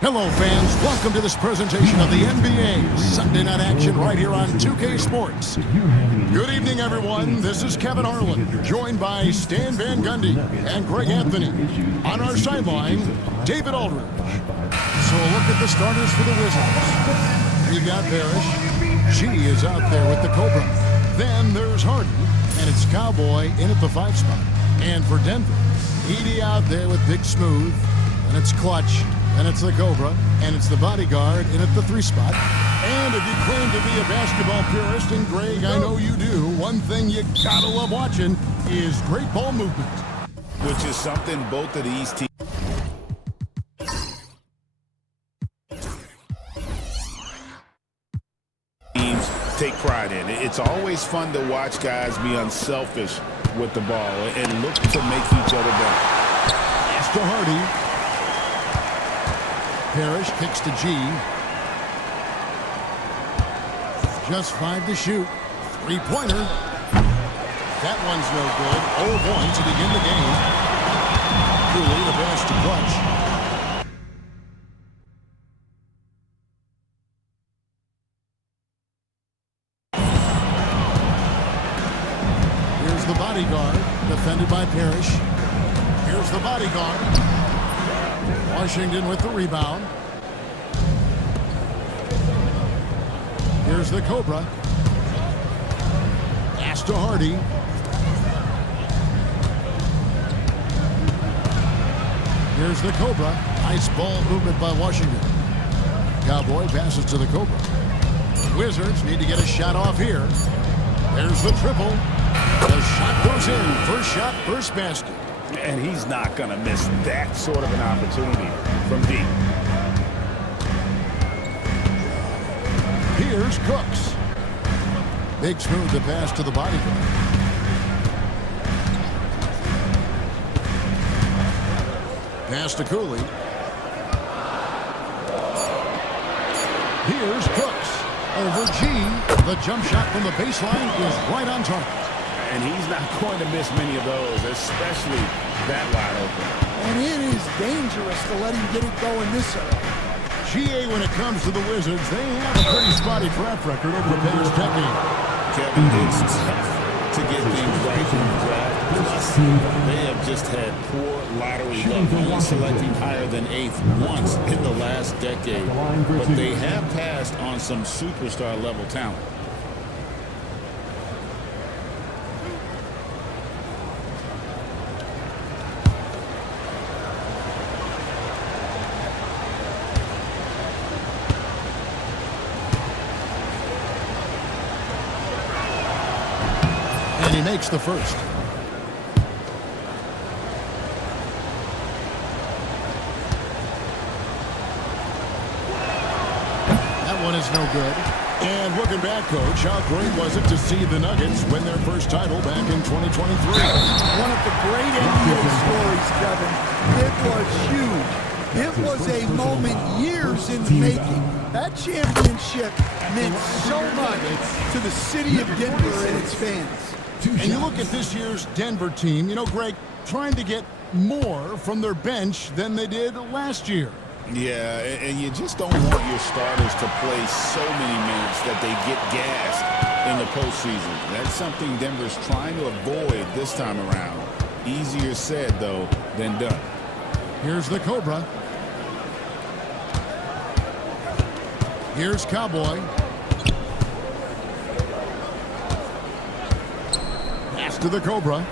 Hello, fans. Welcome to this presentation of the NBA Sunday Night Action right here on 2K Sports. Good evening, everyone. This is Kevin Harlan, joined by Stan Van Gundy and Greg Anthony. On our sideline, David Aldridge. So a look at the starters for the Wizards. We've got Parrish. G is out there with the Cobra. Then there's Harden, and it's Cowboy in at the 5 spot. And for Denver, Edie out there with Big Smooth, and it's Clutch. And it's the Cobra, and it's the Bodyguard in at the 3 spot. And if you claim to be a basketball purist, and Greg, I know you do, one thing you gotta love watching is great ball movement. Which is something both of these teams take pride in. It's always fun to watch guys be unselfish with the ball and look to make each other better. Pass to Hardy. Parrish kicks to G. Just 5 to shoot. 3-pointer. That one's no good. 0-1 to begin the game. Cooley the pass to Clutch. Here's the Bodyguard, defended by Parrish. Here's the Bodyguard. Washington with the rebound. Here's the Cobra. Pass to Hardy. Here's the Cobra. Nice ball movement by Washington. Cowboy passes to the Cobra. Wizards need to get a shot off here. There's the triple. The shot goes in. First shot, first basket. And he's not going to miss that sort of an opportunity from deep. Here's Cooks. Big Smooth the pass to the Bodyguard. Pass to Cooley. Here's Cooks. Over G. The jump shot from the baseline is right on target. And he's not going to miss many of those, especially that wide open. And it is dangerous to let him get it going this early. GA, when it comes to the Wizards, they have a pretty spotty track record over the past decade. Kevin, it's tough to get things right in the draft. Plus, they have just had poor lottery luck, only selecting higher than 8th once in the last decade. But they have passed on some superstar-level talent. And he makes the first. That one is no good. And looking back, Coach, how great was it to see the Nuggets win their first title back in 2023? One of the great NBA stories, Kevin. It was huge. It was a moment years in the making. That championship meant so much to the city of Denver and its fans. And you look at this year's Denver team, you know, Greg, trying to get more from their bench than they did last year. Yeah, and you just don't want your starters to play so many minutes that they get gassed in the postseason. That's something Denver's trying to avoid this time around. Easier said, though, than done. Here's the Cobra. Here's Cowboy. Pass to the Cobra.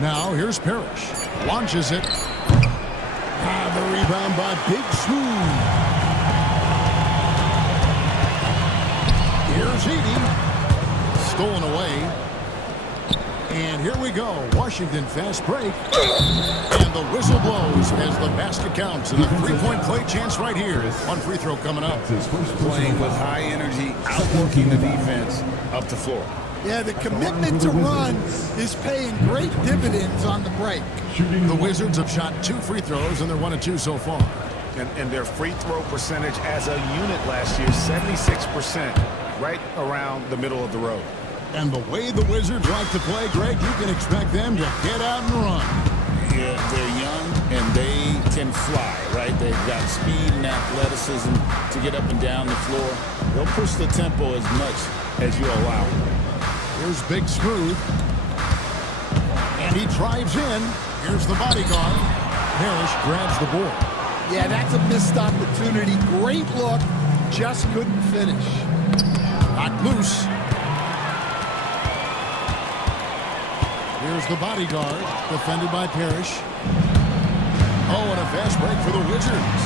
Now here's Parrish. Launches it. The rebound by Big Smooth. Here's Edie. Stolen away. And here we go. Washington fast break. And the whistle blows as the basket counts. And a three-point play chance right here. One free throw coming up. Playing with high energy, outworking the defense up the floor. Yeah, the commitment to run is paying great dividends on the break. The Wizards have shot 2 free throws, and they're 1 of 2 so far. And their free throw percentage as a unit last year, 76%, right around the middle of the road. And the way the Wizards like to play, Greg, you can expect them to get out and run. Yeah, they're young and they can fly, right? They've got speed and athleticism to get up and down the floor. They'll push the tempo as much as you allow. Here's Big Smooth. And he drives in. Here's the bodyguard. Parrish grabs the board. Yeah, that's a missed opportunity. Great look, just couldn't finish. Knocked loose. Here's the bodyguard, defended by Parrish. Oh, and a fast break for the Wizards.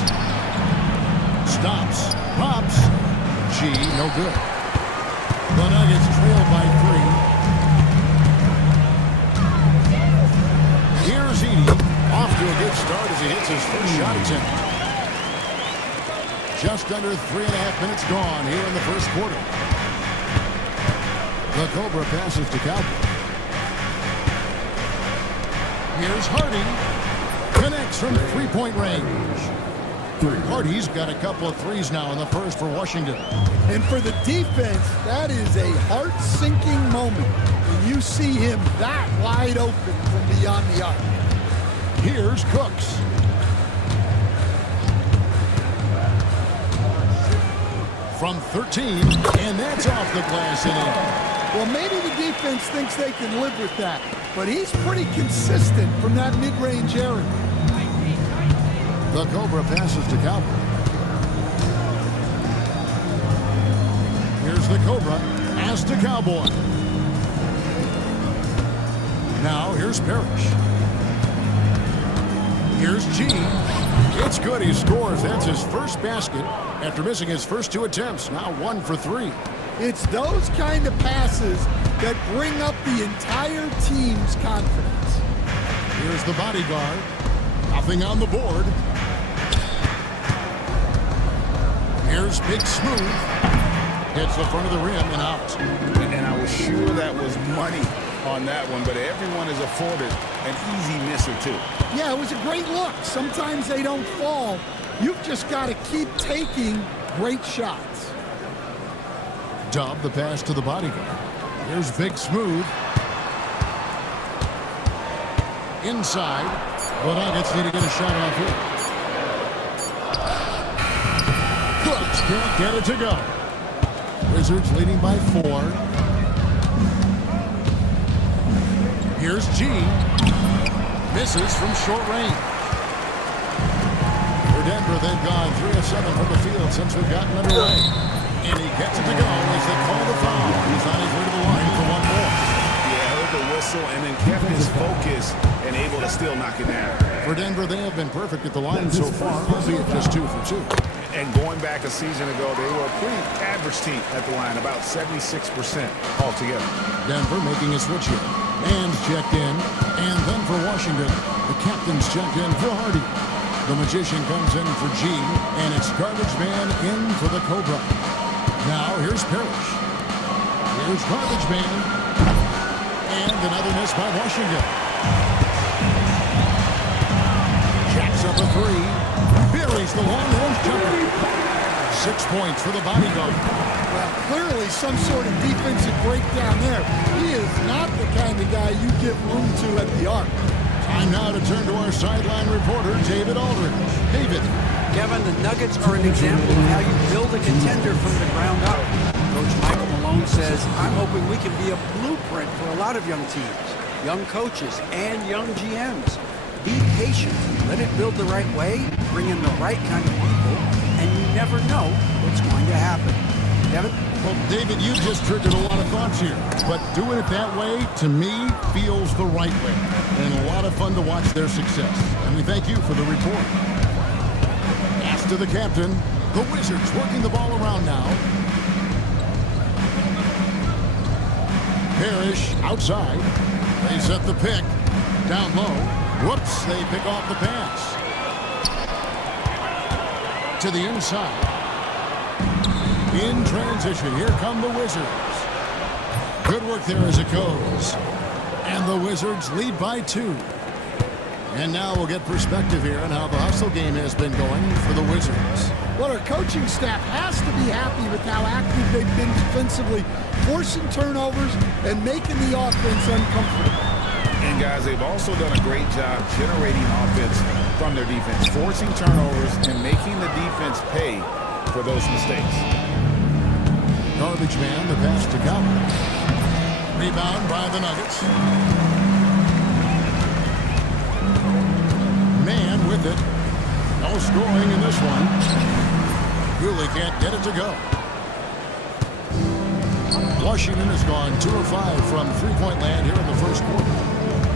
Stops, pops. G, no good. The Nuggets trail by 3. Here's Edey, off to a good start as he hits his first shot attempt. Just under 3.5 minutes gone here in the first quarter. The Cobra passes to Cowboy. Here's Hardy. Connects from 3-point range. Hardy's got a couple of threes now in the first for Washington. And for the defense, that is a heart-sinking moment when you see him that wide open from beyond the arc. Here's Cooks. From 13, and that's off the glass and in. Well, maybe the defense thinks they can live with that, but he's pretty consistent from that mid-range area. The Cobra passes to Cowboy. Here's the Cobra. Pass to Cowboy. Now here's Parrish. Here's G. It's good. He scores. That's his first basket after missing his first 2 attempts. Now 1 for 3. It's those kind of passes that bring up the entire team's confidence. Here's the bodyguard. Nothing on the board. Here's Big Smooth. Hits the front of the rim and out. And I was sure that was money on that one, but everyone is afforded an easy miss or 2. Yeah, it was a great look. Sometimes they don't fall. You've just got to keep taking great shots. Dub the pass to the bodyguard. Here's Big Smooth. Inside. The Nuggets need to get a shot off here. Cooks can't get it to go. Wizards leading by 4. Here's G. Misses from short range. For Denver, they've gone 3 of 7 from the field since we've gotten underway. And he gets it to go as they call the foul. He's on his way to the line for 1 more. Yeah, heard the whistle and then kept his focus and able to still knock it down. For Denver, they have been perfect at the line so far, albeit just 2 for 2. And going back a season ago, they were a pretty average team at the line, about 76% altogether. Denver making a switch here. And checked in. And then for Washington, the captain's checked in for Hardy. The Magician comes in for G, and it's Garbage Man in for the Cobra. Now here's Parrish. Here's Garbage Man. And another miss by Washington. Jacks up a 3. Buries the long-range jumper. 6 points for the bodyguard. Well, clearly some sort of defensive breakdown there. He is not the kind of guy you give room to at the arc. Time now to turn to our sideline reporter, David Aldridge. David. Kevin, the Nuggets are an example of how you build a contender from the ground up. Coach Michael Malone says, I'm hoping we can be a blueprint for a lot of young teams, young coaches, and young GMs. Be patient, let it build the right way, bring in the right kind of people, and you never know what's going to happen. Kevin? Well, David, you just triggered a lot of thoughts here. But doing it that way, to me, feels the right way. And a lot of fun to watch their success. And we thank you for the report. Pass to the captain. The Wizards working the ball around now. Parrish outside. They set the pick. Down low. Whoops, they pick off the pass. To the inside. In transition, here come the Wizards. Good work there as it goes. And the Wizards lead by 2. And now we'll get perspective here on how the hustle game has been going for the Wizards. Well, our coaching staff has to be happy with how active they've been defensively, forcing turnovers and making the offense uncomfortable. And guys, they've also done a great job generating offense from their defense, forcing turnovers and making the defense pay for those mistakes. Garbage man, the pass to Cowboy. Rebound by the Nuggets. Man with it. No scoring in this one. Really can't get it to go. Washington has gone 2 of 5 from three-point land here in the first quarter.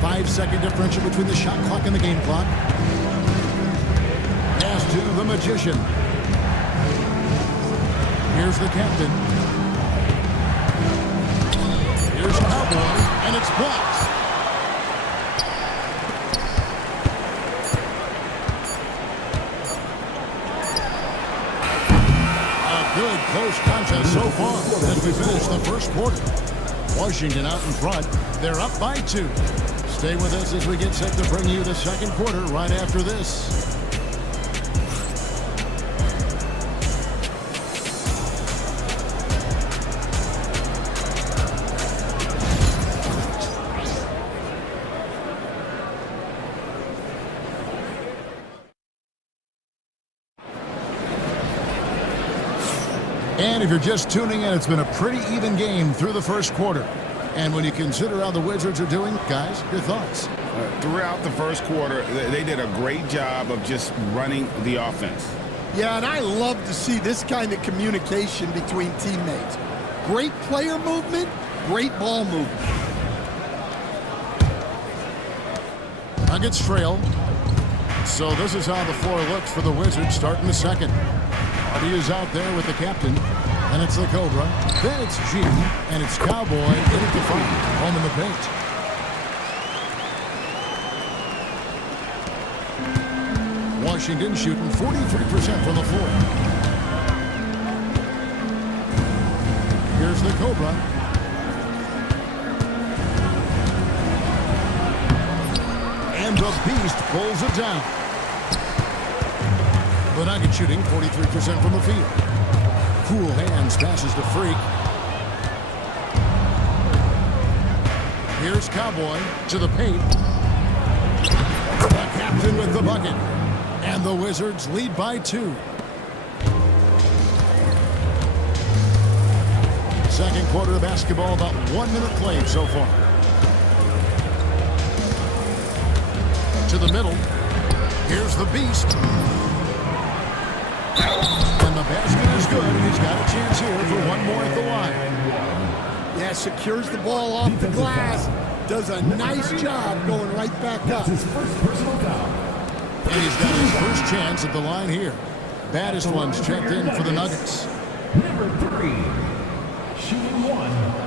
5-second differential between the shot clock and the game clock. Pass to the Magician. Here's the captain. Here's Cowboy, and it's blocked. Good close contest so far as we finish the first quarter. Washington out in front. They're up by 2. Stay with us as we get set to bring you the second quarter right after this. And if you're just tuning in, it's been a pretty even game through the first quarter. And when you consider how the Wizards are doing, guys, your thoughts? Throughout the first quarter, they did a great job of just running the offense. Yeah, and I love to see this kind of communication between teammates. Great player movement, great ball movement. Nuggets trail. So this is how the floor looks for the Wizards starting the second. He is out there with the captain, and it's the Cobra. Then it's G, and it's Cowboy in at the front, home in the paint. Washington shooting 43% from the floor. Here's the Cobra. And the Beast pulls it down. The Nuggets shooting 43% from the field. Cool hands, passes to Freak. Here's Cowboy to the paint. The captain with the bucket. And the Wizards lead by 2. Second quarter of basketball, about 1 minute played so far. To the middle. Here's the Beast. And the basket is good, and he's got a chance here for one more at the line. Yeah, secures the ball off the glass. Does a nice job going right back up. And he's got his first chance at the line here. Baddest ones checked in for the Nuggets. Number 3, shooting 1.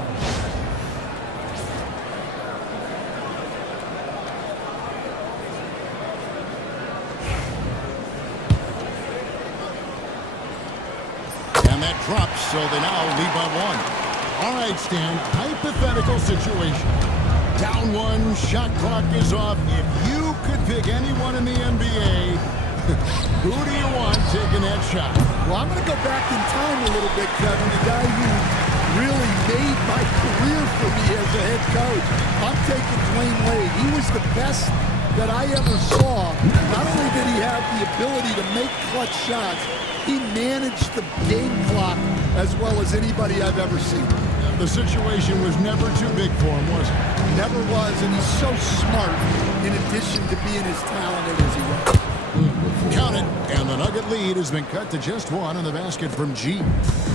That drops, so they now lead by 1. All right, Stan, hypothetical situation. Down 1, shot clock is off. If you could pick anyone in the NBA, who do you want taking that shot? Well, I'm going to go back in time a little bit, Kevin. The guy who really made my career for me as a head coach. I'm taking Dwayne Wade. He was the best that I ever saw. Not only did he have the ability to make clutch shots, he managed the game clock as well as anybody I've ever seen. The situation was never too big for him, was it? Never was, and he's so smart in addition to being as talented as he was. Count it, and the Nugget lead has been cut to just 1 in the basket from G.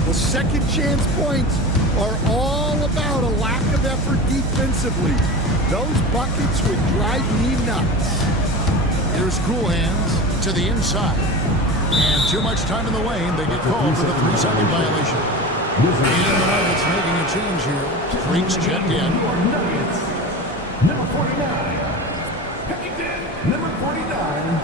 Well, second chance points are all about a lack of effort defensively. Those buckets would drive me nuts. Here's Cool Hands to the inside. And too much time in the lane. They get called for the 3-second violation. And the Nuggets making a change here. Freaks checked in. Number 49. Pennington, number 49.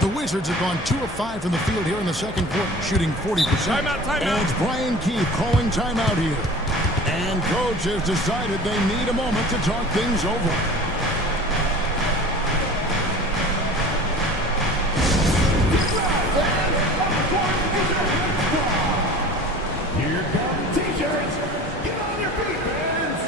The Wizards have gone 2 of 5 from the field here in the second quarter, shooting 40%. Timeout. And it's Brian Keefe calling timeout here. And coach has decided they need a moment to talk things over. Here come T-shirts. Get on your feet, fans.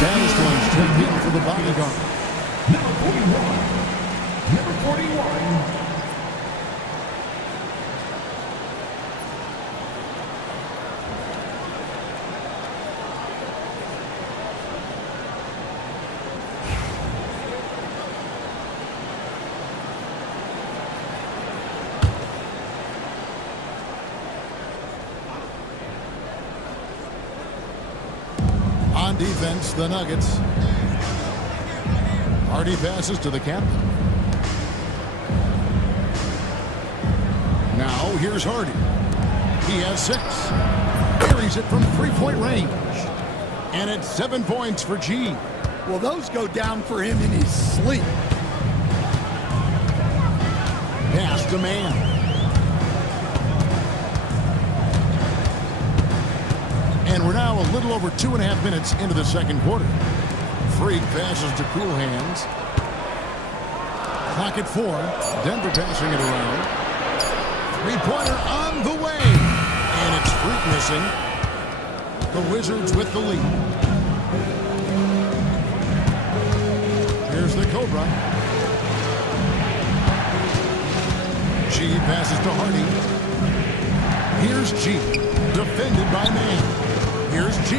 Dennis Lynch checked in for the bodyguard. Number 41. Number 41. On defense, the Nuggets. Hardy passes to the captain. Now here's Hardy. He has 6. Carries it from 3-point range. And it's 7 points for G. Well, those go down for him in his sleep. Pass to man. And we're now a little over 2.5 minutes into the second quarter. Freak passes to Cool Hands. Clock at 4. Denver passing it around. 3-pointer on the way. And it's Freak missing. The Wizards with the lead. Here's the Cobra. G passes to Hardy. Here's G. Defended by Man. Here's G.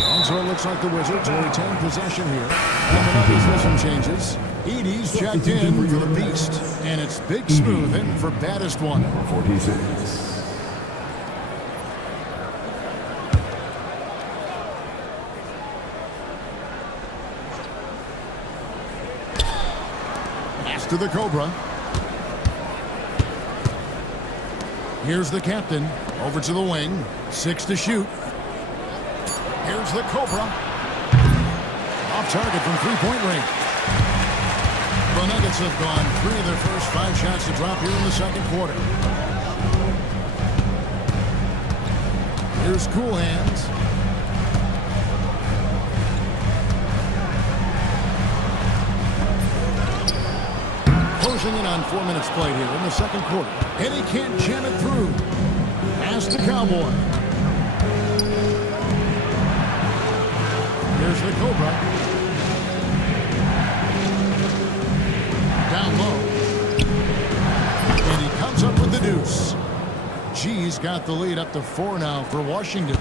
And so it looks like the Wizards will retain possession here. And the Nuggets with some changes. Edie's checked in for the Beast. And it's Big Smooth in for baddest one. 46. Pass to the Cobra. Here's the captain. Over to the wing. 6 to shoot. Here's the Cobra. Off target from 3-point range. The Nuggets have gone 3 of their first 5 shots to drop here in the second quarter. Here's Cool Hands. Closing in on 4 minutes played here in the second quarter. And he can't jam it through. Pass to Cowboy. Here's the Cobra. Down low. And he comes up with the deuce. G's got the lead up to 4 now for Washington.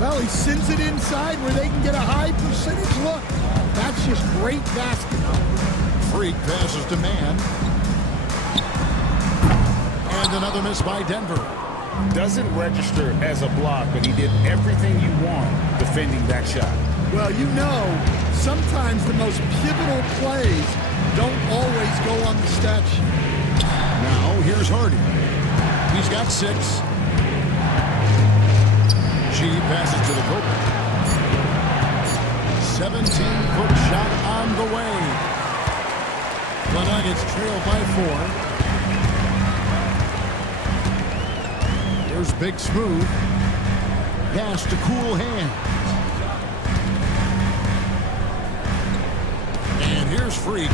Well, he sends it inside where they can get a high percentage look. That's just great basketball. Freak passes to Man. And another miss by Denver. Doesn't register as a block, but he did everything you want defending that shot. Well, you know, sometimes the most pivotal plays don't always go on the stat sheet. Now, here's Hardy. He's got 6. G passes to the Cobra. 17-foot shot on the way. The Nuggets trail by 4. Here's Big Smooth. Pass to Cool Hand. And here's Freak.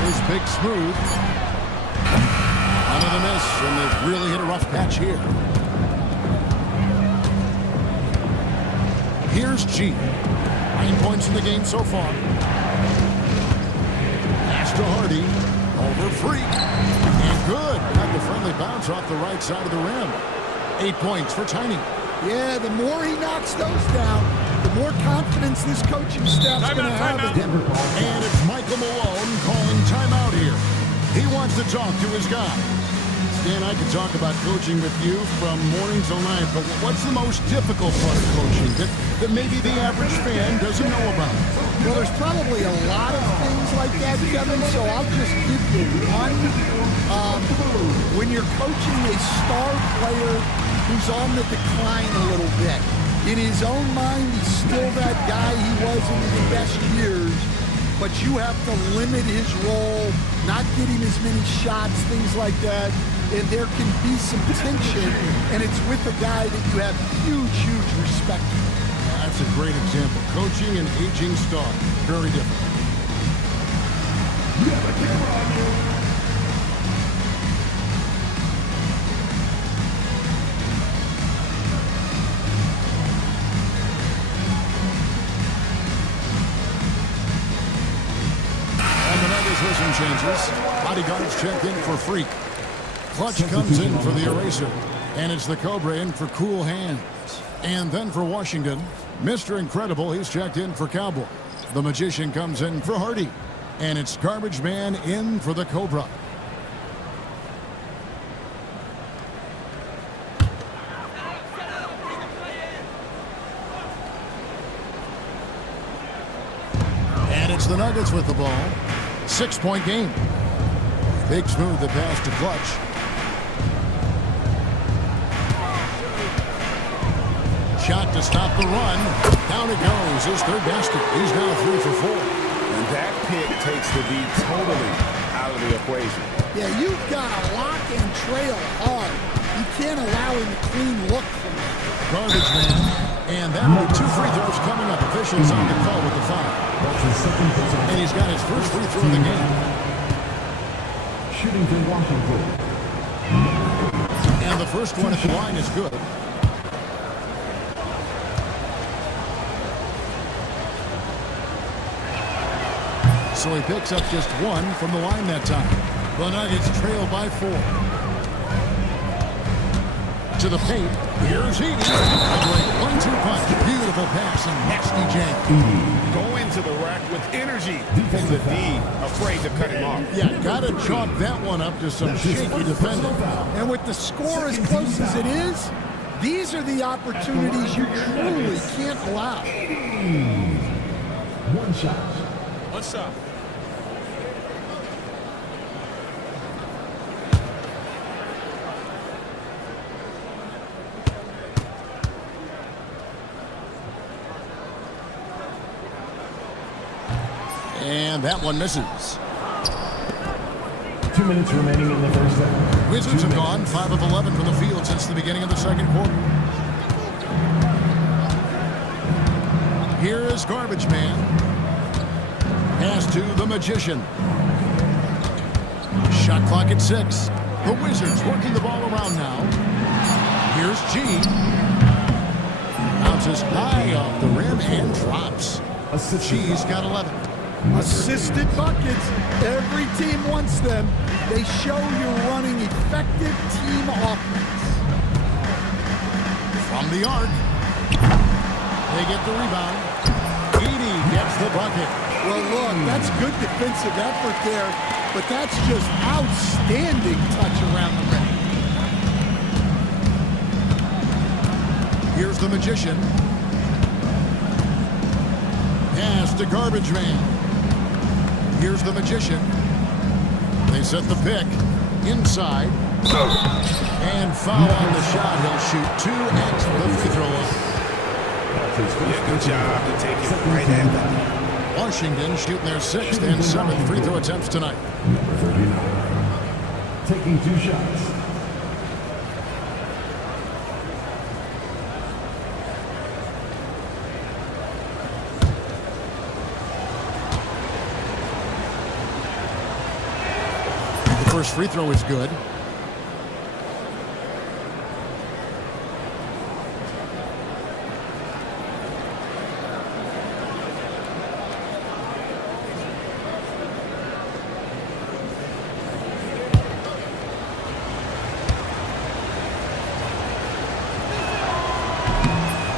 Here's Big Smooth. Another miss, and they've really hit a rough patch here. Here's G. 9 points in the game so far. Pass to Hardy. Over Freak. And good. Got the friendly bounce off the right side of the rim. 8 points for Tiny. Yeah, the more he knocks those down, the more confidence this coaching staff's going to have in him. And it's Michael Malone calling timeout here. He wants to talk to his guy. Stan, I could talk about coaching with you from morning till night, but what's the most difficult part of coaching that maybe the average fan doesn't know about? Well, there's probably a lot of things like that, Kevin, so I'll just give you one. When you're coaching a star player who's on the decline a little bit, in his own mind, he's still that guy he was in his best years, but you have to limit his role, not get him as many shots, things like that. And there can be some tension, and it's with a guy that you have huge respect for. That's a great example. Coaching an aging star. Very different. You have a camera on you. And the Nuggets with some changes. Bodyguards check in for Freak. Clutch comes in for the eraser. And it's the Cobra in for Cool Hands. And then for Washington, Mr. Incredible, he's checked in for Cowboy. The Magician comes in for Hardy. And it's Garbage Man in for the Cobra. And it's the Nuggets with the ball. 6-point game. Big Smooth the pass to Clutch. Shot to stop the run. Down it goes. His third basket. He's now 3 for 4. And that pick takes the D totally out of the equation. Yeah, you've got to lock and trail hard. You can't allow him a clean look from that. Garbage Man. And that'll be 2 free throws coming up. Officials on the call with the foul. And he's got his first free throw of the game. Shooting for Washington. And the first one at the line is good. So he picks up just 1 from the line that time. The Nuggets trail by 4. To the paint. Here's Edie. A great 1-2 punch. Beautiful pass and nasty jam. Go into the rack with energy. And the D afraid to cut him off. Yeah, gotta chalk that one up to some shaky defending. And with the score as close as it is, these are the opportunities you truly can't allow. One shot. What's up? And that one misses. 2 minutes remaining in the first half. Wizards have gone 5 of 11 from the field since the beginning of the second quarter. Here is Garbage Man. Pass to the Magician. Shot clock at 6. The Wizards working the ball around now. Here's G. Bounces high off the rim and drops. G's got 11. Assisted buckets. Every team wants them. They show you're running effective team offense. From the arc. They get the rebound. Edie gets the bucket. Well, look, that's good defensive effort there, but that's just outstanding touch around the rim. Here's the Magician. Pass to Garbage Man. Here's the Magician. They set the pick. Inside. And foul on the shot. He'll shoot 2 at the free throw line. Yeah, good job to take it right at them. Washington shooting their 6th and 7th free throw attempts tonight. Number 39. Taking 2 shots. The first free throw is good.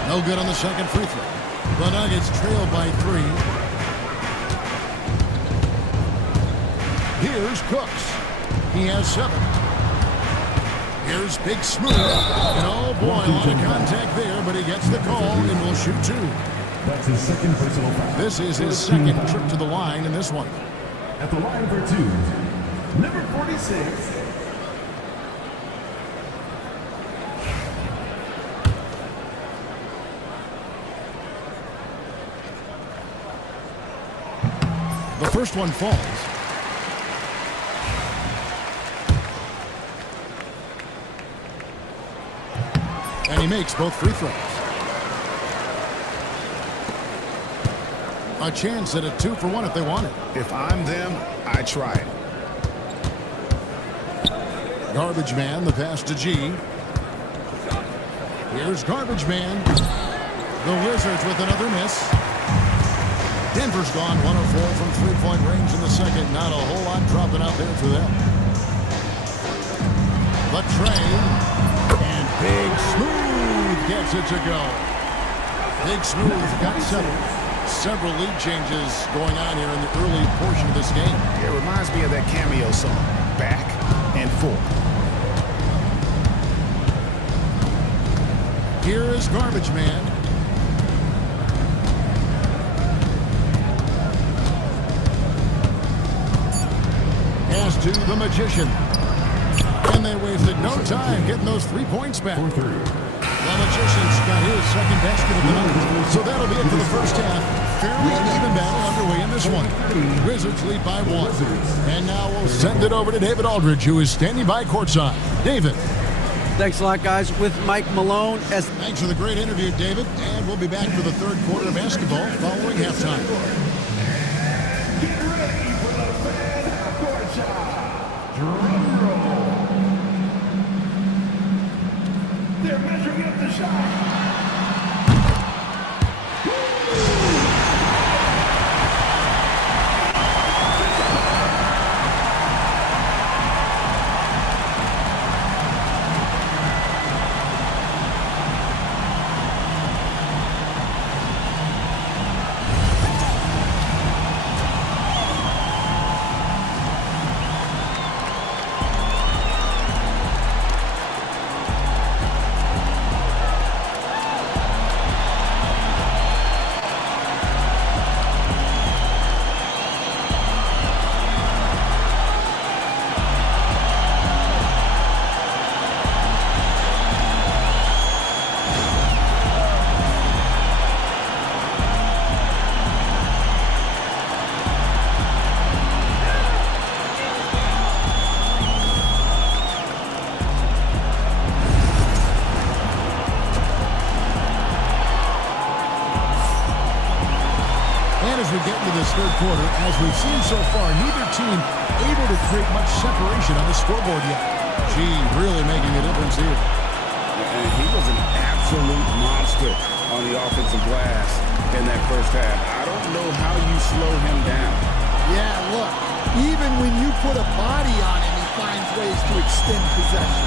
No good on the second free throw. The Nuggets trail by 3. Here's Cooks. He has 7. Here's Big Smooth. And oh boy, a lot of contact there, but he gets the call and will shoot 2. That's his second personal foul. This is his second trip to the line in this one. At the line for 2, number 46. The first one falls. And he makes both free throws. A chance at a 2 for 1 if they want it. If I'm them, I try it. Garbage Man, the pass to G. Here's Garbage Man. The Wizards with another miss. Denver's gone 104 from three-point range in the second. Not a whole lot dropping out there for them. The Trey. And Big Smooth gets it to go. Big Smooth got 7. Several lead changes going on here in the early portion of this game. It reminds me of that cameo song, Back and Forth. Here is Garbage Man. Pass to the Magician. And they wasted no time getting those 3 points back. The Magician's got his second basket of the night. So that'll be it for the first half. Fairly even battle underway in this one. Wizards lead by 1. And now we'll send it over to David Aldridge, who is standing by courtside. David. Thanks a lot, guys. With Mike Malone. Thanks for the great interview, David. And we'll be back for the third quarter of basketball following halftime. Get ready for the fan half-court shot. Drum roll. They're measuring up the shot. As we get into this third quarter, as we've seen so far, neither team able to create much separation on the scoreboard yet. Gee, really making a difference here. And he was an absolute monster on the offensive glass in that first half. I don't know how you slow him down. Yeah, look, even when you put a body on him, he finds ways to extend possession.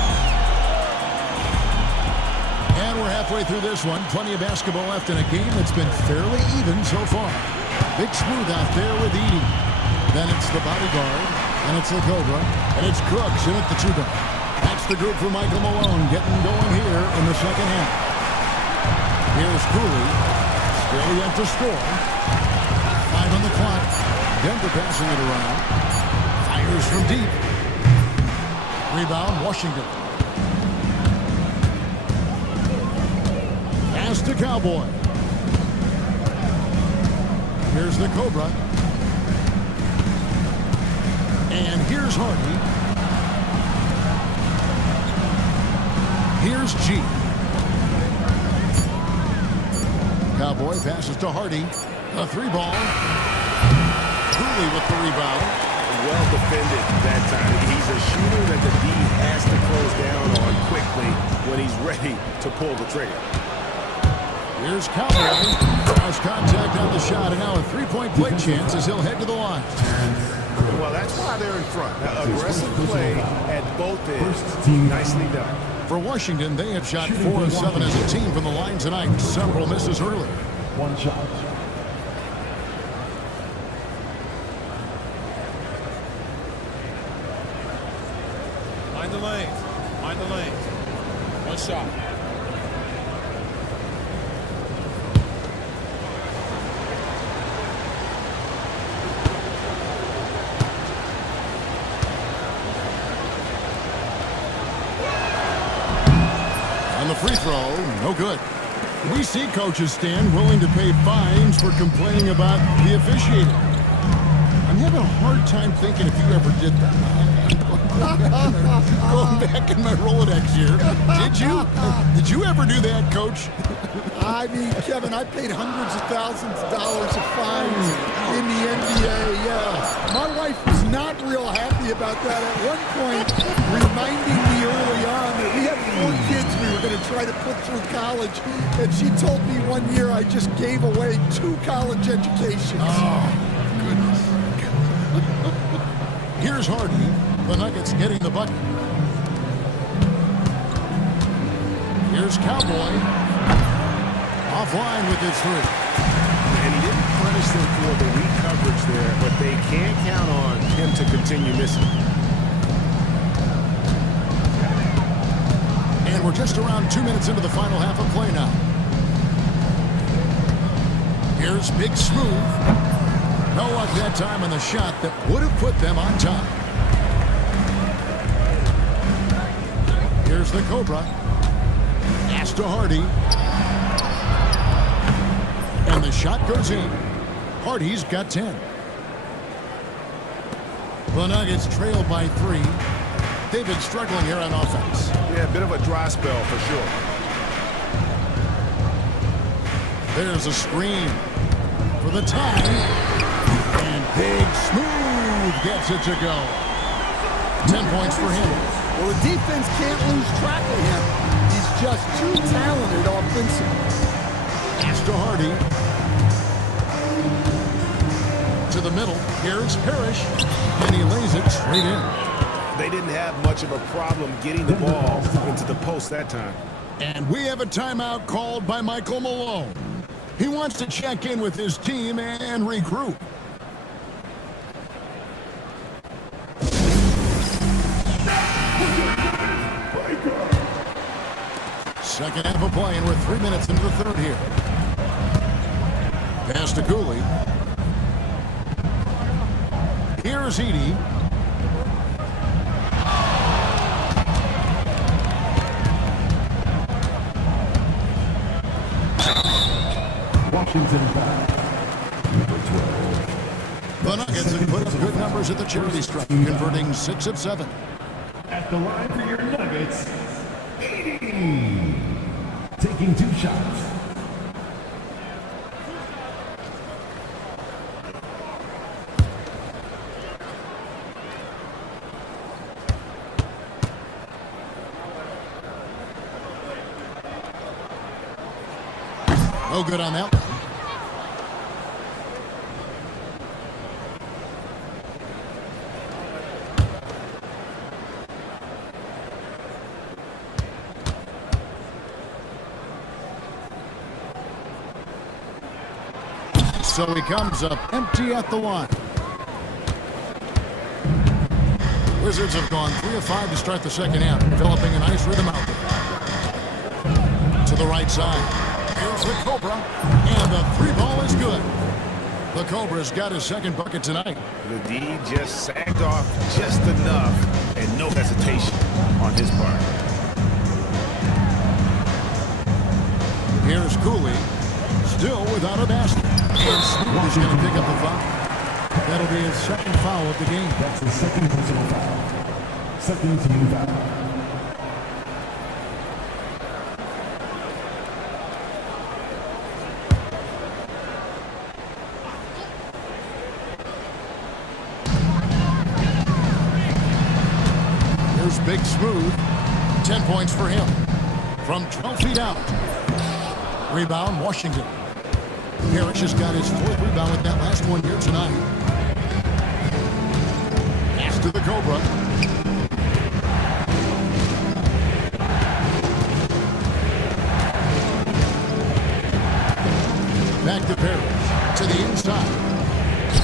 And we're halfway through this one. Plenty of basketball left in a game that's been fairly even so far. Big Smooth out there with Edie. Then it's the bodyguard, and it's the Cobra, and it's Crooks in at the 2 guard. That's the group for Michael Malone getting going here in the second half. Here's Cooley, still yet to score. 5 on the clock. Denver passing it around. Fires from deep. Rebound, Washington. Pass to Cowboy. Here's the Cobra. And here's Hardy. Here's G. Cowboy passes to Hardy. A 3-ball. Cooley with the rebound. Well defended that time. He's a shooter that the D has to close down on quickly when he's ready to pull the trigger. Here's Cowboy. Has contact on the shot, and now a 3-point play chance as he'll head to the line. Well, that's why they're in front. Aggressive play at both ends. Nicely done. For Washington, they have shot 4 of 7 as a team from the line tonight. Several misses early. One shot. Mind the lanes. Mind the lanes. One shot. And the free throw, no good. We see coaches stand willing to pay fines for complaining about the officiating. I'm having a hard time thinking if you ever did that. Going back in my Rolodex here. Did you ever do that, Coach? I mean, Kevin, I paid hundreds of thousands of dollars of fines in the NBA, yeah. My wife was not real happy about that at one point, reminding me early on that we had 4 kids we were going to try to put through college, and she told me one year I just gave away 2 college educations. Oh, goodness. Here's Hardy. The Nuggets getting the bucket. Here's Cowboy. Offline with his 3. And he didn't punish them for the weak coverage there, but they can't count on him to continue missing. And we're just around 2 minutes into the final half of play now. Here's Big Smooth. No luck that time on the shot that would have put them on top. Here's the Cobra. Pass to Hardy. And the shot goes in. Hardy's got 10. The Nuggets trail by 3. They've been struggling here on offense. Yeah, a bit of a dry spell for sure. There's a screen for the tie. And Big Smooth gets it to go. 10 points for him. Well, the defense can't lose track of him. He's just too talented offensively. Pass to Hardy. To the middle. Here's Parrish. And he lays it straight in. They didn't have much of a problem getting the ball into the post that time. And we have a timeout called by Michael Malone. He wants to check in with his team and regroup. Second half of play, and we're 3 minutes into the third here. Pass to Cooley. Here's Edey. Washington back. Number 12. The Nuggets have put up good numbers at the charity stripe, converting 6 of 7. At the line for your Nuggets, Edey. Taking 2 shots. No good on that one. So he comes up empty at the line. Wizards have gone 3 of 5 to start the second half, developing a nice rhythm out there. To the right side. Here's the Cobra, and the 3-ball is good. The Cobra's got his second bucket tonight. The D just sagged off just enough, and no hesitation on his part. Here's Cooley. Still without a basket. And Smooth is going to pick up the foul. That'll be his second foul of the game. That's the second personal foul. Second team foul. Here's Big Smooth. 10 points for him. From 12 feet out. Rebound, Washington. Parrish has got his fourth rebound with that last one here tonight. Pass to the Cobra. Back to Parrish. To the inside.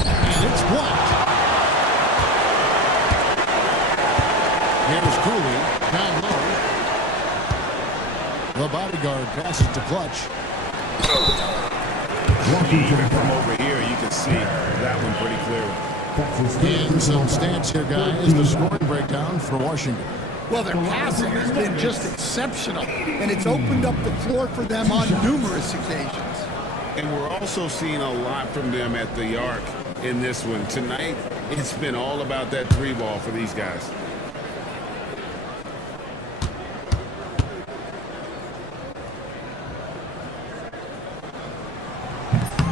And it's blocked. Here's Cooley. Down low. The bodyguard passes to Clutch. Even from over here, you can see that one pretty clearly. And some stats here, guys. The scoring breakdown for Washington. Well, their passing has been just exceptional, and it's opened up the floor for them on numerous occasions. And we're also seeing a lot from them at the arc in this one. Tonight, it's been all about that three ball for these guys.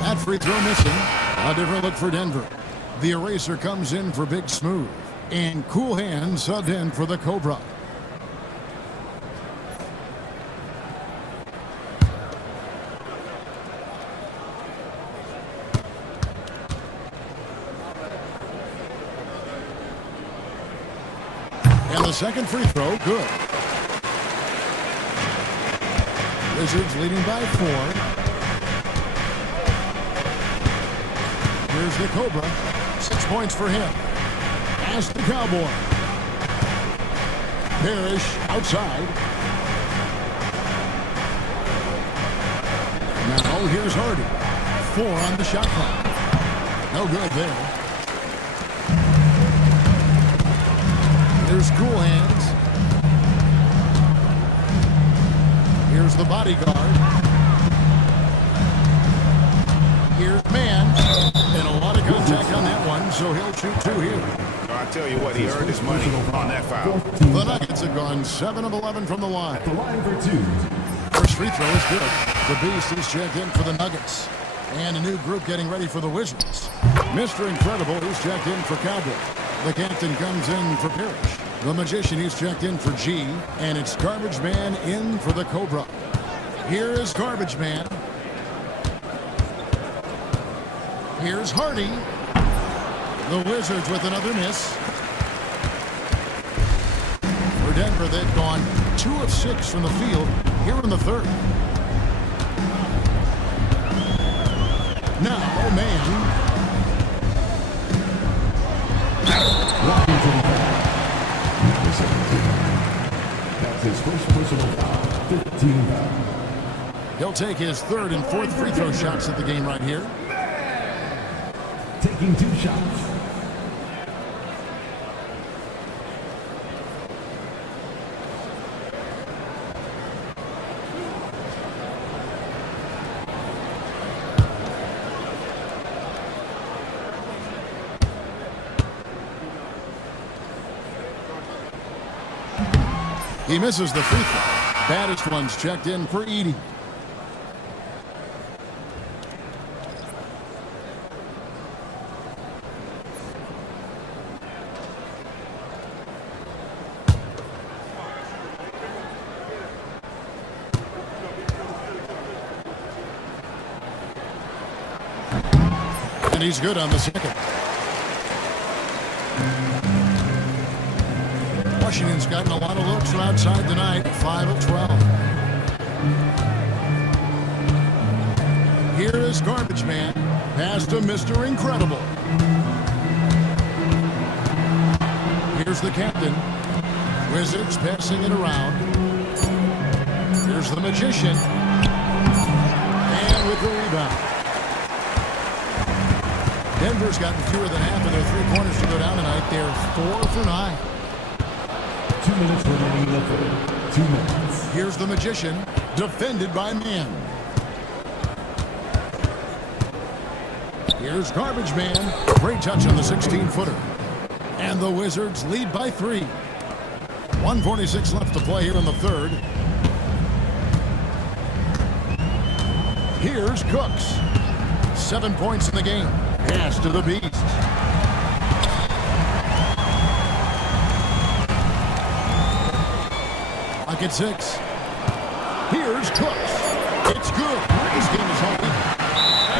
That free throw missing. A different look for Denver. The eraser comes in for Big Smooth. And Cool Hands subbed in for the Cobra. And the second free throw, good. Wizards leading by 4. Here's the Cobra. 6 points for him. Pass the Cowboy. Parrish outside. Now here's Hardy. 4 on the shot clock. No good there. Here's Cool Hands. Here's the bodyguard. Here's Man. And a lot of contact on that one, so he'll shoot 2 here. I tell you what, he earned his money on that foul. The Nuggets have gone 7 of 11 from the line. The line for 2. First free throw is good. The Beast is checked in for the Nuggets. And a new group getting ready for the Wizards. Mr. Incredible is checked in for Cowboy. The Captain comes in for Parrish. The Magician is checked in for G. And it's Garbage Man in for the Cobra. Here is Garbage Man. Here's Hardy. The Wizards with another miss. For Denver, they've gone 2 of 6 from the field here in the third. Now, Man. That's his first personal foul. 15 foul. He'll take his third and fourth free throw shots at the game right here. Taking 2 shots. He misses the free throw. Baddest one's checked in for Edie. And he's good on the second. Washington's gotten a lot of looks from outside tonight. 5 of 12. Here is Garbage Man. Pass to Mr. Incredible. Here's the Captain. Wizards passing it around. Here's the Magician. And with the rebound. Denver's gotten fewer than half of their three-pointers to go down tonight. They're 4 for 9. 2 minutes remaining in the third. 2 minutes. Here's the Magician, defended by Man. Here's Garbage Man. Great touch on the 16-footer. And the Wizards lead by 3. 1:46 left to play here in the third. Here's Cooks. 7 points in the game. Pass to the Beast. Pocket 6. Here's Cooks. It's good. This game is holding.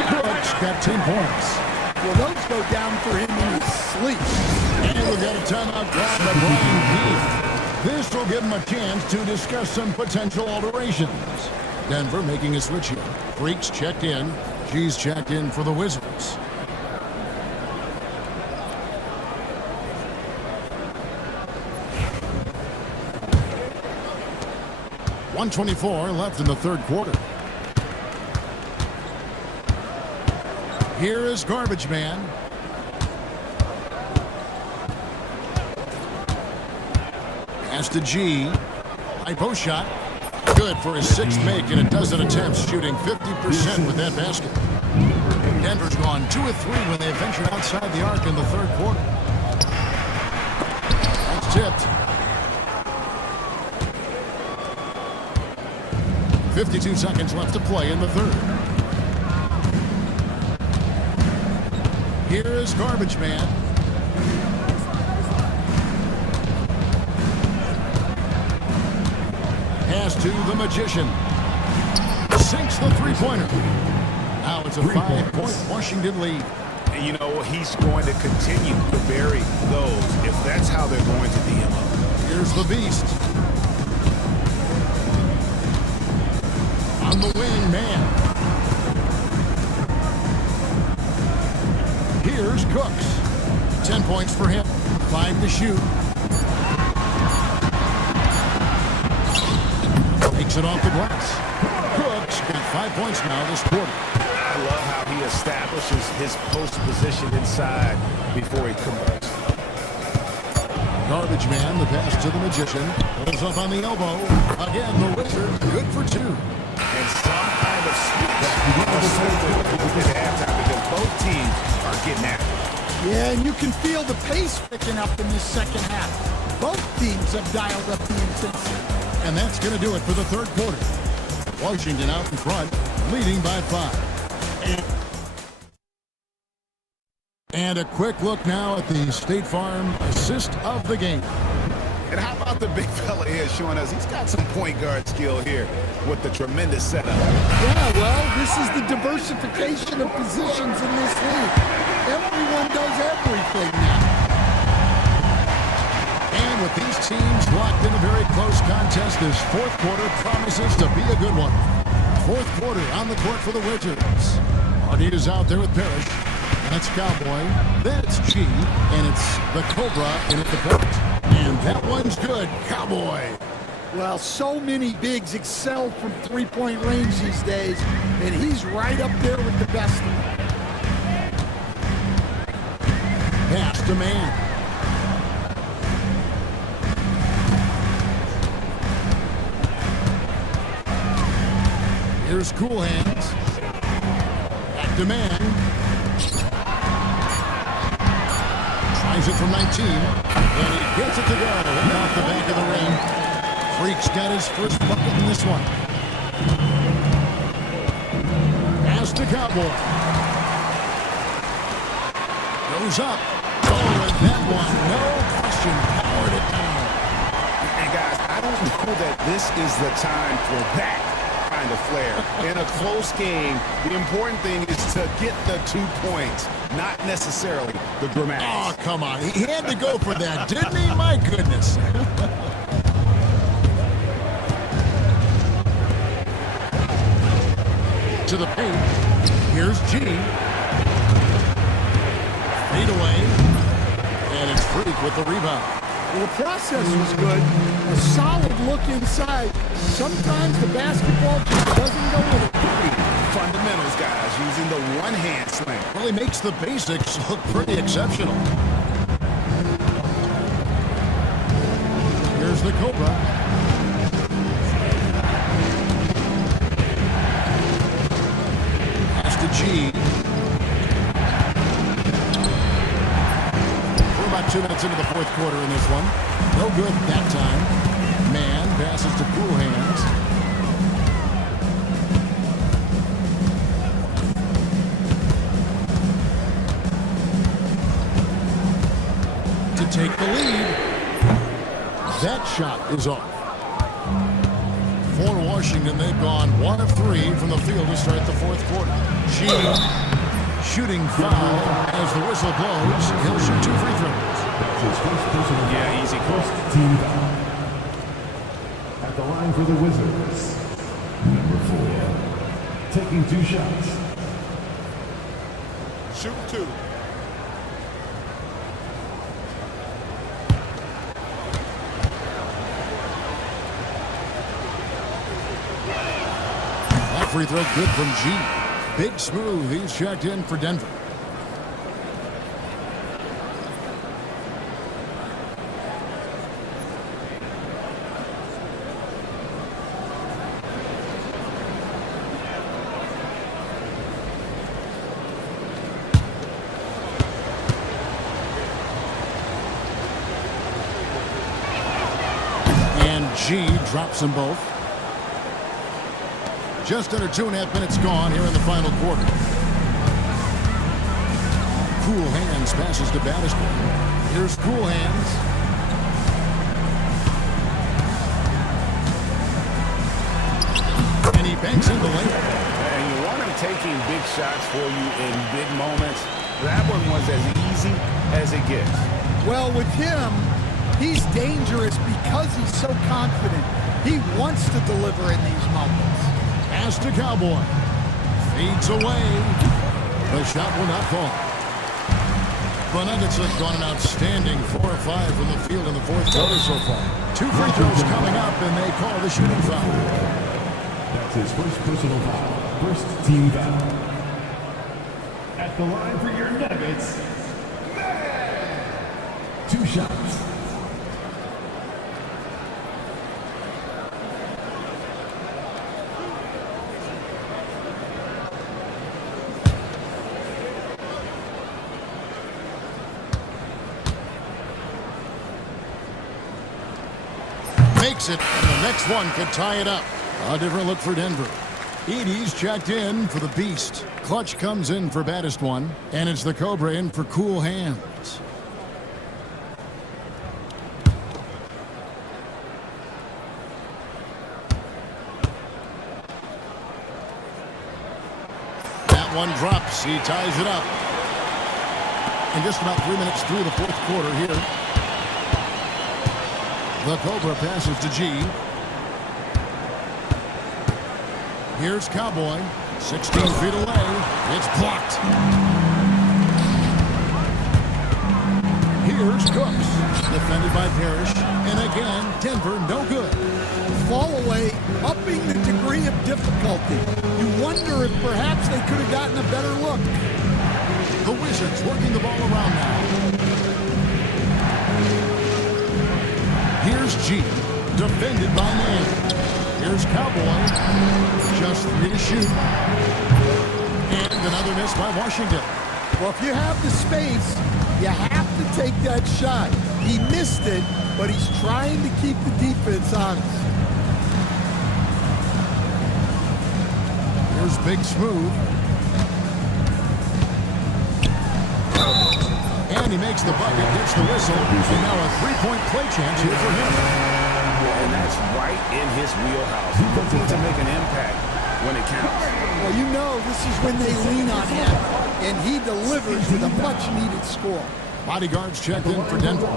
Cooks got 10 points. Well, those go down for him in his sleep. And we'll get a timeout called by Brian Keith. This will give him a chance to discuss some potential alterations. Denver making a switch here. Freaks checked in. G's checked in for the Wizards. .124 left in the third quarter. Here is Garbage Man. Pass to G. High post shot. Good for his 6th make and a dozen attempts, shooting 50% with that basket. Denver's gone 2 of 3 when they ventured outside the arc in the third quarter. That's tipped. 52 seconds left to play in the third. Here is Garbage Man. Pass to the Magician. Sinks the three-pointer. Now it's a 5-point Washington lead. And you know, he's going to continue to bury those if that's how they're going to D him up. Here's the Beast. On the wing, man. Here's Cooks. 10 points for him. 5 to shoot. Takes it off the glass. Cooks got 5 points now this quarter. I love how he establishes his post position inside before he converts. Garbage Man, the pass to the Magician. Pulls up on the elbow. Again, the Wizards good for 2. And some kind of switch at halftime because both teams are getting at it. Yeah, and you can feel the pace picking up in this second half. Both teams have dialed up the intensity. And that's going to do it for the third quarter. Washington out in front, leading by 5. And a quick look now at the State Farm assist of the game. And how about the big fella here showing us he's got some point guard skill here with the tremendous setup. Yeah, well, this is the diversification of positions in this league. Everyone does everything now. And with these teams locked in a very close contest, this fourth quarter promises to be a good one. Fourth quarter on the court for the Wizards. Hardy is out there with Parrish. That's Cowboy. Then it's G. And it's the Cobra in at the point. And that one's good. Cowboy. Well, so many bigs excel from three-point range these days, and he's right up there with the best of them. Pass to man. Here's Cool Hands. Back to man. Tries it from 19. And he gets it to go. Off the back of the ring. Freak's got his first bucket in this one. Pass to Cowboy. Goes up. Oh, and that one, no question, powered it down. And guys, I don't know that this is the time for that kind of flair. In a close game, the important thing is to get the 2 points, not necessarily the dramatics. Oh, come on. He had to go for that, didn't he? My goodness. To the paint. Here's G. Fade away. And it's Freak with the rebound. Well, the process was good. A solid look inside. Sometimes the basketball just doesn't go with it. Fundamentals, guys, using the one-hand slam. Well, he makes the basics look pretty exceptional. Here's the Cobra. Pass to G. 2 minutes into the fourth quarter in this one. No good that time. Man passes to Cool Hands. To take the lead. That shot is off. For Washington, they've gone 1 of 3 from the field to start the fourth quarter. Shooting foul as the whistle blows. He'll shoot 2 free throws. That's his first personal Yeah, easy call. first team foul. At the line for the Wizards, number 4, taking 2 shots. Shoot 2. That free throw good from G. Big Smooth, he's checked in for Denver. And G drops them both. Just under 2.5 minutes gone here in the final quarter. Cool Hands passes to Battister. Here's Cool Hands. And he banks in the lane. And you want him taking big shots for you in big moments. That one was as easy as it gets. Well, with him, he's dangerous because he's so confident. He wants to deliver in these moments. Pass to Cowboy. Fades away. The shot will not fall. The Nuggets have gone an outstanding 4 of 5 from the field in the fourth quarter so far. 2 free throws coming up, and they call the shooting foul. That's his first personal foul. First team foul. At the line for your Nuggets, 2 shots. Makes it, and the next one could tie it up. A different look for Denver. Edie's checked in for the Beast. Clutch comes in for baddest one, and it's the Cobra in for Cool Hands. That one drops. He ties it up. And just about 3 minutes through the fourth quarter here. The Cobra passes to G. Here's Cowboy. 16 feet away. It's blocked. Here's Cooks. Defended by Parrish. And again, Denver no good. Fall away, upping the degree of difficulty. You wonder if perhaps they could have gotten a better look. The Wizards working the ball around now. Here's G, defended by Man. Here's Cowboy, just 3 to shoot. And another miss by Washington. Well, if you have the space, you have to take that shot. He missed it, but he's trying to keep the defense honest. Here's Big Smooth. And he makes the bucket, gets the whistle, and now a 3-point play chance here for him. And that's right in his wheelhouse. He's looking to make an impact when it counts. Well, you know this is when they lean on him, and he delivers with a much-needed score. Bodyguards checked in for Denver.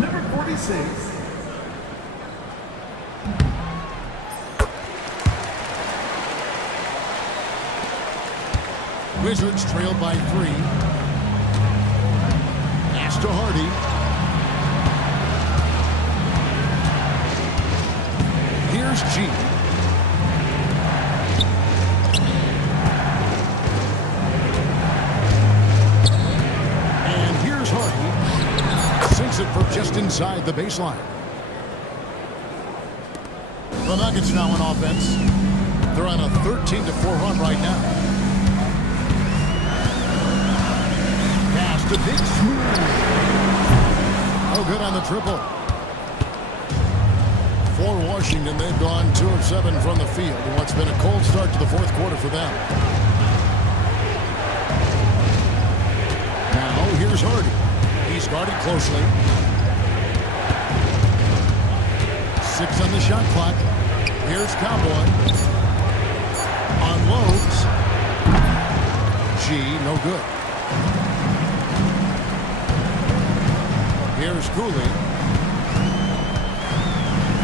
Number 46. Wizards trailed by 3. Pass to Hardy. Here's G. And here's Hardy. Sinks it for just inside the baseline. The Nuggets now on offense. They're on a 13-4 run right now. Pass to Big Smooth. No good on the triple. For Washington, they've gone 2 of 7 from the field in what's been a cold start to the fourth quarter for them. Now here's Hardy. He's guarded closely. 6 on the shot clock. Here's Cowboy. Unloads. G, no good. Here's Cooley.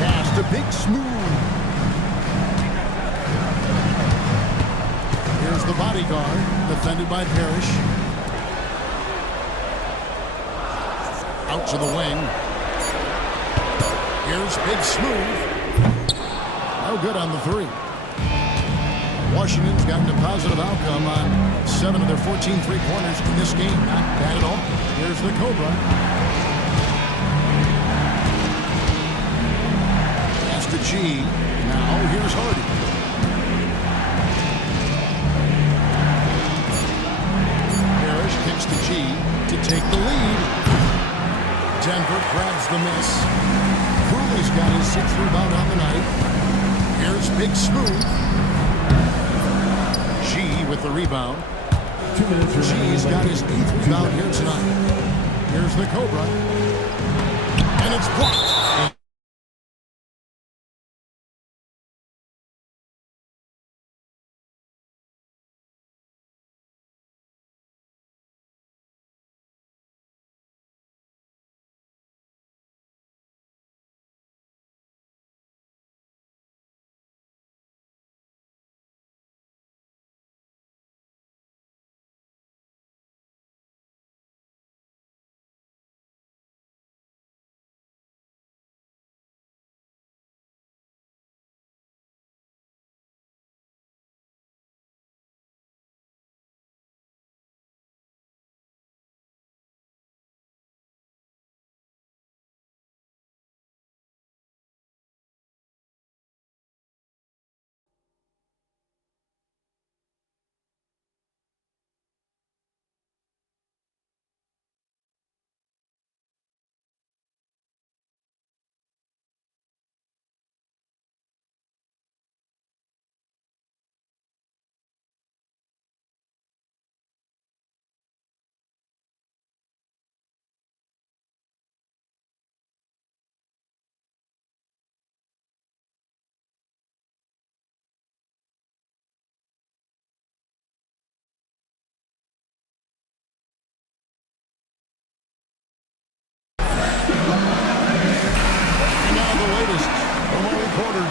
Pass to Big Smooth. Here's the bodyguard, defended by Parrish. Out to the wing. Here's Big Smooth. No good on the 3. Washington's gotten a positive outcome on 7 of their 14 three-pointers in this game. Not bad at all. Here's the Cobra. Pass to G. Now here's Hardy. Parrish kicks to G to take the lead. Denver grabs the miss. Cooley's got his 6th rebound on the night. Here's Big Smooth. G with the rebound. 2 minutes remaining. G's got his 8th rebound here tonight. Here's the Cobra. And it's blocked.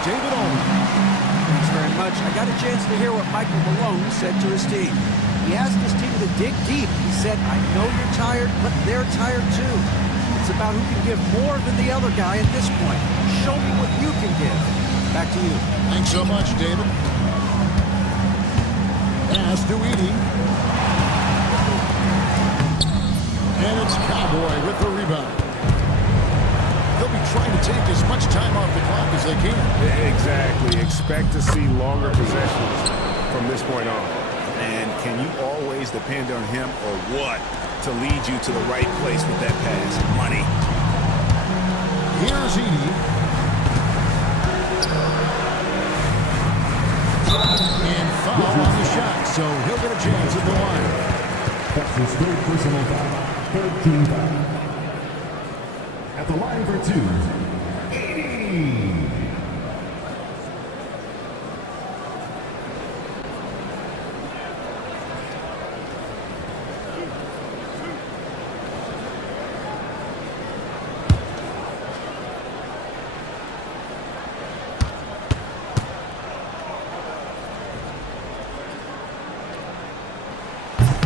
David Owen. Thanks very much. I got a chance to hear what Michael Malone said to his team. He asked his team to dig deep. He said, I know you're tired, but they're tired too. It's about who can give more than the other guy at this point. Show me what you can give. Back to you. Thanks so much, David. Pass to Edie. And it's Cowboy with the rebound. They'll be trying to take as much time off the clock as they can. Exactly. Expect to see longer possessions from this point on. And can you always depend on him or what to lead you to the right place with that pass? Money. Here's Edie. And foul on the shot, so he'll get a chance at the line. That's his 3rd personal foul. 3rd team foul. At the line for 2, 80.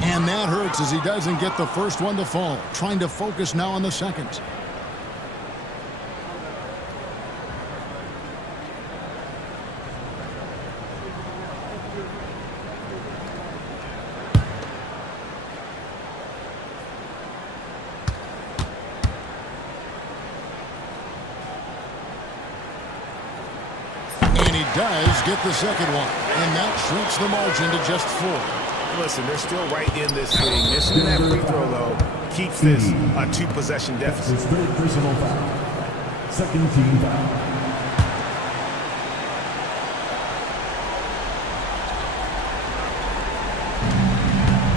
And that hurts as he doesn't get the first one to fall. Trying to focus now on the second. Does get the second one, and that shrinks the margin to just 4. Listen, they're still right in this thing. Missing that free throw, though, keeps this a two-possession That's deficit. his third personal foul. Second team foul.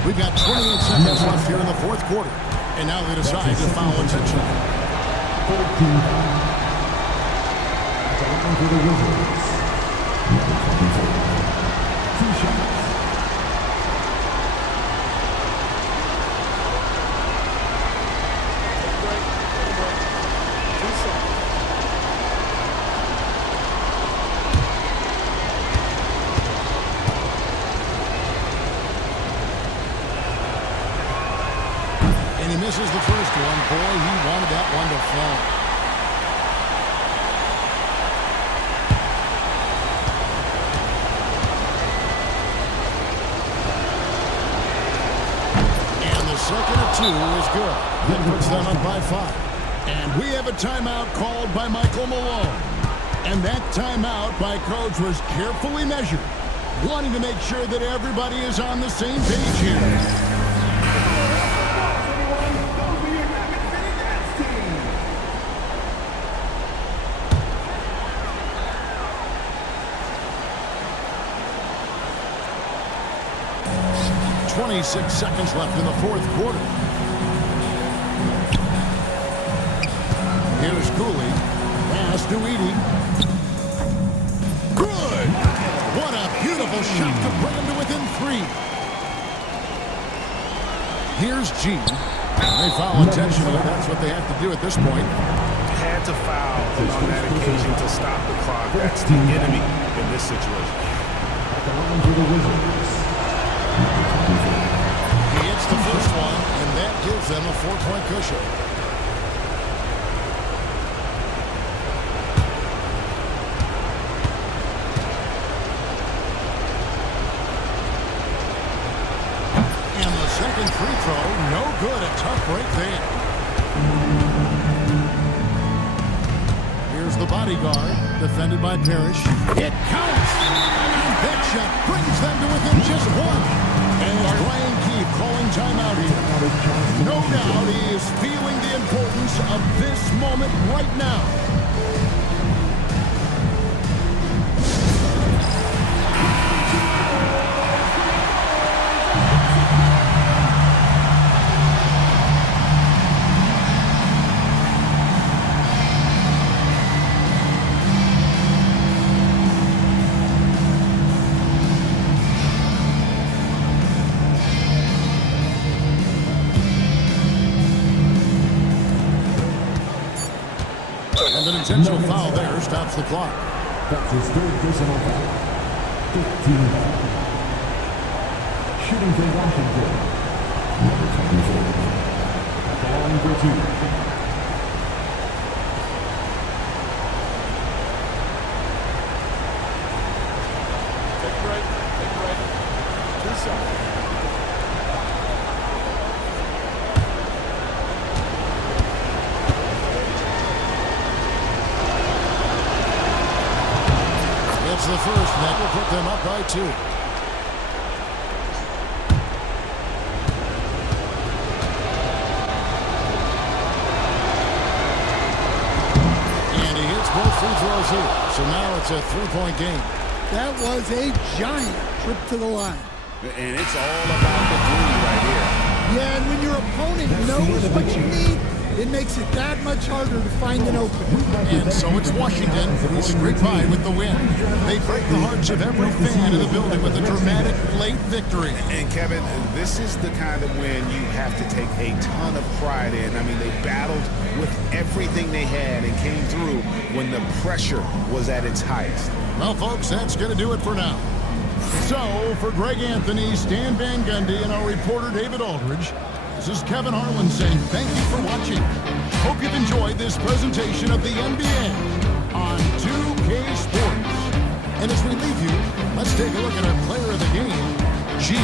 We've got 28 seconds left here in the fourth quarter. And now they decide to foul intentionally. Third team foul. That's a line for the Wizards. Number 24. Two shots. And he misses the first one. Boy, he wanted that one to fall. And the second of two is good. That puts them up by 5. And we have a timeout called by Michael Malone. And that timeout by Coach was carefully measured, wanting to make sure that everybody is on the same page here. 26 seconds left in the fourth quarter. Here's Cooley. Pass to Edie. Good! What a beautiful shot to bring him to within 3. Here's G. They foul intentionally. That's what they have to do at this point. Had to foul on that occasion to stop the clock. That's the enemy in this situation. At the line for the Wizards. He hits the first one, and that gives them a 4-point cushion. And the second free throw, no good. A tough break there. Here's the bodyguard, defended by Parrish. It counts! And that shot brings them to within just 1. And it's Brian Keefe calling timeout here. No doubt he is feeling the importance of this moment right now. And an intentional foul there stops the clock. That's his third personal foul. 15 foul. Shooting for Washington. Number 24. At the line for 2. Take a break. 2 seconds. It's the first, and that will put them up by 2. And he hits both free throws here. So now it's a 3-point game. That was a giant trip to the line. And it's all about the three right here. Yeah, and when your opponent knows what you need, it makes it that much harder to find an opening. And so it's Washington who scrape by with the win. They break the hearts of every fan in the building with a dramatic late victory. And Kevin, this is the kind of win you have to take a ton of pride in. I mean, they battled with everything they had and came through when the pressure was at its highest. Well, folks, that's going to do it for now. So, for Greg Anthony, Stan Van Gundy, and our reporter David Aldridge, this is Kevin Harlan saying thank you for watching. Hope you've enjoyed this presentation of the NBA on 2K Sports. And as we leave you, let's take a look at our player of the game, G.